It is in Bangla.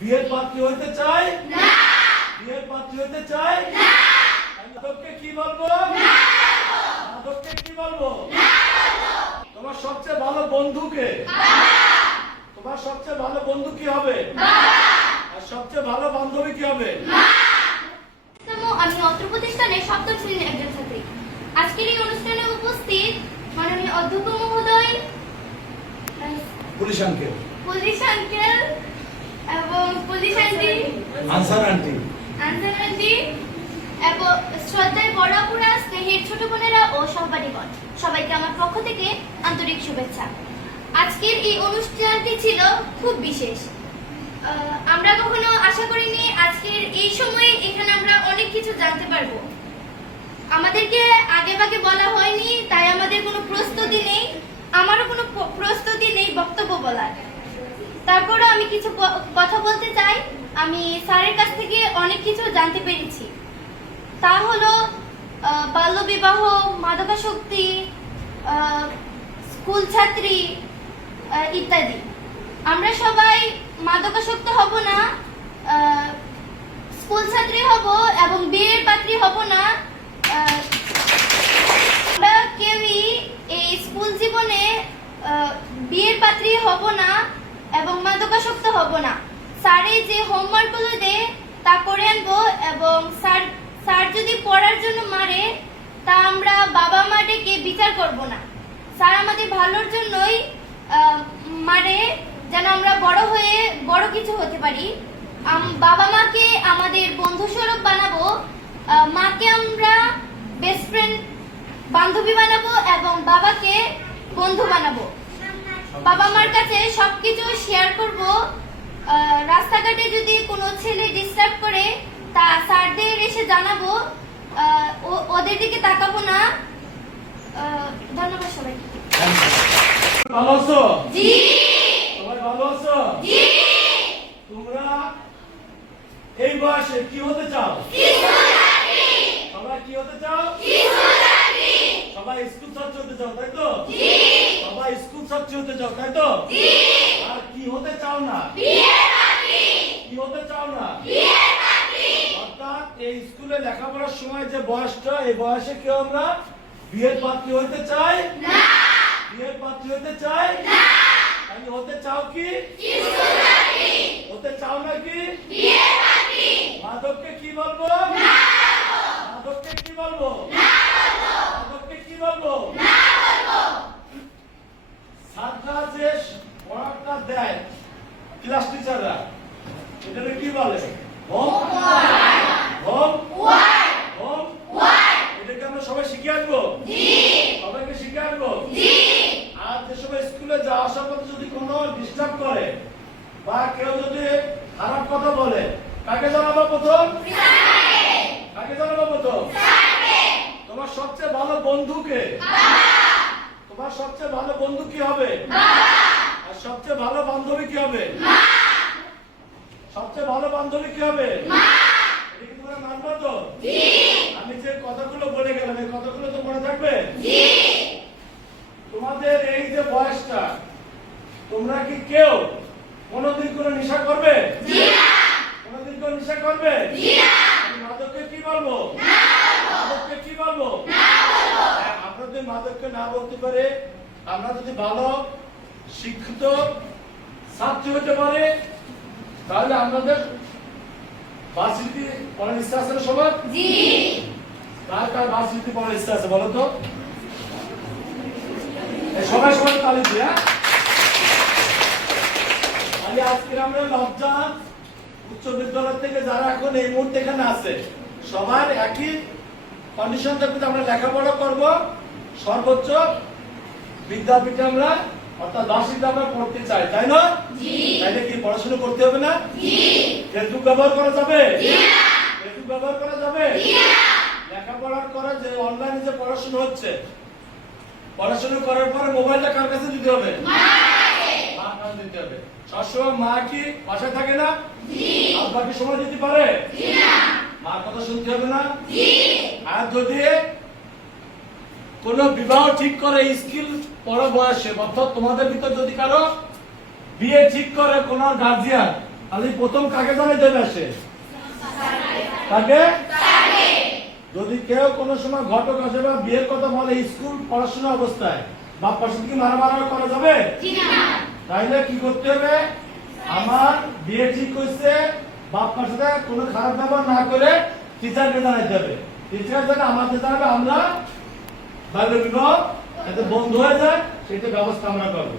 বিয়ের পাত্রী হইতে চাই না। বিয়ের পাত্রী হইতে চাই না। মাদককে কি বলবো না। মাদককে কি বলবো না। তোমার সবচেয়ে ভালো বন্ধুকে তোমার সবচেয়ে ভালো বন্ধু কি হবে আর সবচেয়ে ভালো বান্ধবী কি হবে আমি অত্র প্রতিষ্ঠানের সপ্তম শ্রেণীর একজন ছাত্রী। আজকের এই অনুষ্ঠানে উপস্থিত মাননীয় অধ্যক্ষ মহোদয়, পুলিশ আঙ্কেল পুলিশ আঙ্কেল এবং police aunty, answer aunty answer aunty এবং শ্রদ্ধায় বড় আপুরা, স্নেহের ছোট বোনেরা ও সহপাঠীগণ, সবাইকে আমার পক্ষ থেকে আন্তরিক শুভেচ্ছা। আজকের এই অনুষ্ঠানটি ছিল খুব বিশেষ। আমরা কখনো আশা করিনি আজকের এই সময়ে এখানে আমরা অনেক কিছু জানতে পারবো। আমাদেরকে আগেভাগে বলা হয়নি, তাই আমাদের কোনো প্রস্তুতি নেই, আমারও কোনো প্রস্তুতি নেই বক্তব্য বলার। তারপরে আমি কিছু কথা বলতে চাই। আমি স্যারের কাছ থেকে অনেক কিছু জানতে পেরেছি। তা হলো বাল্যবিবাহ, মাদকাসক্তি, স্কুল ছাত্রী ইত্যাদি। আমরা সবাই মাদকাসক্ত হব না, স্কুল ছাত্রী হব এবং বিয়ের পাত্রী হব না। আমরা কেউই এই স্কুল জীবনে বিয়ের পাত্রী হব না এবং মাদকাসক্ত হব না। স্যারে যে হোমওয়ার্কগুলো দেয় তা করে আনবো, এবং স্যার যদি পড়ার জন্য মারে তা আমরা বাবা মা ডেকে বিচার করব না। স্যার আমাদের ভালোর জন্যই মারে, যেন আমরা বড় হয়ে বড় কিছু হতে পারি। বাবা মাকে আমাদের বন্ধু স্বরূপ বানাবো, মাকে আমরা বেস্ট ফ্রেন্ড বান্ধবী বানাবো এবং বাবাকে বন্ধু বানাবো। বাবা মার কাছে সবকিছু শেয়ার করব। রাস্তাঘাটে যদি কোনো ছেলে ডিস্টার্ব করে তা স্যারদের এসে জানাবো, ওদের দিকে তাকাবো না। ধন্যবাদ সবাইকে। ভালো আছো? জি। সবাই ভালো আছো? জি। তোমরা এই বয়সে কি হতে চাও? সবাই কি হতে চাও? সবাই স্কুল ছাত্রী হতে চাও, তাই তো? সবাই স্কুল ছাত্রী হতে চাও, তাই তো? আর কি হতে চাও না? কি হতে চাও না? অর্থাৎ এই স্কুলে লেখাপড়ার সময় যে বয়সটা, এই বয়সে কেউ আমরা বিয়ের পাত্রী হইতে চাই না। বিয়ের পাত্রী হইতে চাই না। তাহলে হতে চাও কি? হতে চাও নাকি? মাদককে কি বলবো? মাদককে কি বলবো? মাদককে কি বলবো? ছাত্ররা যে পড়াটা দেয় ক্লাস টিচাররা, এটাকে কি বলে? এটাকে আমরা সবাই শিখে আসবো। সবাইকে শিখে আসবো। আর যে সময় স্কুলে যাওয়া আসার পথে যদি কোনো ডিস্টার্ব করে বা কেউ যদি খারাপ কথা বলে, কাকে জানাবো প্রথম? কাকে জানাবো প্রথম? তোমার সবচেয়ে ভালো বন্ধুকে। তোমার সবচেয়ে ভালো বন্ধু কি হবে? আর সবচেয়ে ভালো বান্ধবী কি হবে? সবচেয়ে ভালো বান্ধবী কি হবে? এটা কি তোমরা মানবে তো? আমি যে কথাগুলো বলে গেলাম, এই কথাগুলো তো মনে থাকবে? তোমাদের এই যে বয়সটা, তোমরা কি কেউ কোনোদিন কোনো নেশা করবে? কোনোদিন কোনো নেশা করবে? মাদককে কি বলবো? মাদককে কি বলবো? আমরা যদি মাদককে না বলতে পারে, আমরা যদি ভালো শিক্ষিত ছাত্রী হতে পারে, তাহলে আমাদের ভার্সিটি পড়ার ইচ্ছা আছে না সবার? কার ভার্সিটি পড়ার ইচ্ছা আছে বলো তো? সবাই সবাই তালি দিয়ে। আজকে আমরা লজ্জা উচ্চ বিদ্যালয় থেকে যারা এখন এই মুহূর্তে এখানে আছে, সবার একই কন্ডিশন থাকবে, আমরা লেখাপড়া করব, সর্বোচ্চ বিদ্যাপীঠে আমরা অর্থাৎ ভার্সিটিতে আমরা পড়তে চাই, তাই না? তাইলে কি পড়াশোনা করতে হবে না? ফেসবুক ব্যবহার করা যাবে? ফেসবুক ব্যবহার করা যাবে? লেখাপড়া করা যে অনলাইনে যে পড়াশোনা হচ্ছে, পড়াশোনা করার পরে মোবাইলটা কার কাছে দিতে হবে? মার কাছে দিতে হবে। সবসময় মা কি বাসায় থাকে না? আর বাকি সময় দিতে পারে? মার কথা শুনতে হবে না? আর যদি কোনো বিবাহ ঠিক করে স্কিল পড়া বয়সে, অর্থাৎ তোমাদের ভিতর যদি কারো বিয়ে ঠিক করে কোনো গার্জিয়ান, তাহলে প্রথম কাকে জানাই দেবে আসে? কাকে? যদি কেউ কোনো সময় ঘটক আসে বা বিয়ের কথা বলে স্কুল পড়াশোনা অবস্থায়, বাপ্পার সাথে কি মারামারি করা যাবে? তাইলে কি করতে হবে? আমার বিয়ে ঠিক হয়েছে, বাপ্পার সাথে কোনো খারাপ ব্যবহার না করে টিচারকে জানাইতে হবে। টিচার যাতে আমাদের জানাবে, আমরা বাইরে বিবাহ যাতে বন্ধ হয়ে যায় সেটা ব্যবস্থা আমরা করবো।